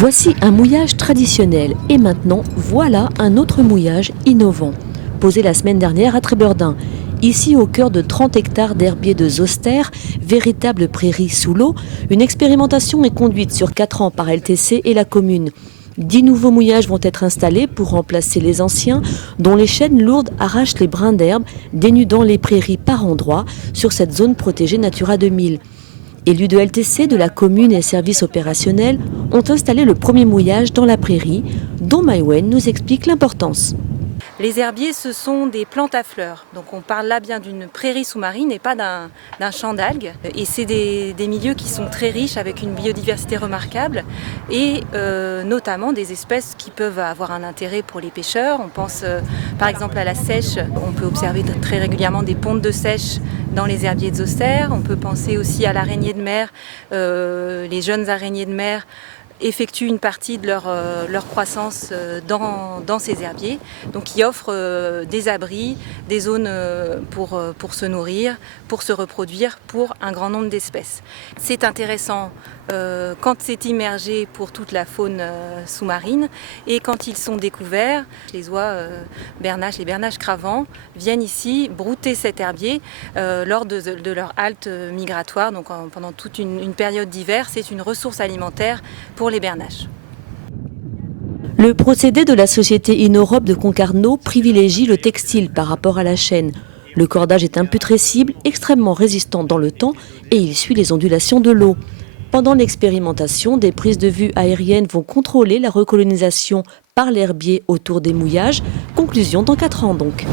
Voici un mouillage traditionnel et maintenant voilà un autre mouillage innovant, posé la semaine dernière à Trébeurdin. Ici, au cœur de 30 hectares d'herbiers de zoster, véritable prairie sous l'eau, une expérimentation est conduite sur 4 ans par LTC et la commune. 10 nouveaux mouillages vont être installés pour remplacer les anciens, dont les chaînes lourdes arrachent les brins d'herbe, dénudant les prairies par endroits sur cette zone protégée Natura 2000. Élus de LTC, de la commune et services opérationnels ont installé le premier mouillage dans la prairie, dont Maïwen nous explique l'importance. Les herbiers, ce sont des plantes à fleurs. Donc on parle là bien d'une prairie sous-marine et pas d'un champ d'algues. Et c'est des milieux qui sont très riches avec une biodiversité remarquable et notamment des espèces qui peuvent avoir un intérêt pour les pêcheurs. On pense par exemple à la seiche. On peut observer très régulièrement des pontes de seiche dans les herbiers de zoster. On peut penser aussi à l'araignée de mer, les jeunes araignées de mer effectuent une partie de leur croissance dans ces herbiers, donc qui offrent des abris, des zones pour se nourrir, pour se reproduire, pour un grand nombre d'espèces. C'est intéressant quand c'est immergé pour toute la faune sous-marine et quand ils sont découverts, les oies bernaches, les bernaches cravants viennent ici brouter cet herbier lors de leur halte migratoire, donc pendant toute une période d'hiver. C'est une ressource alimentaire pour les bernaches. Le procédé de la société Inorope de Concarneau privilégie le textile par rapport à la chaîne. Le cordage est imputrescible, extrêmement résistant dans le temps et il suit les ondulations de l'eau. Pendant l'expérimentation, des prises de vue aériennes vont contrôler la recolonisation par l'herbier autour des mouillages. Conclusion dans 4 ans donc.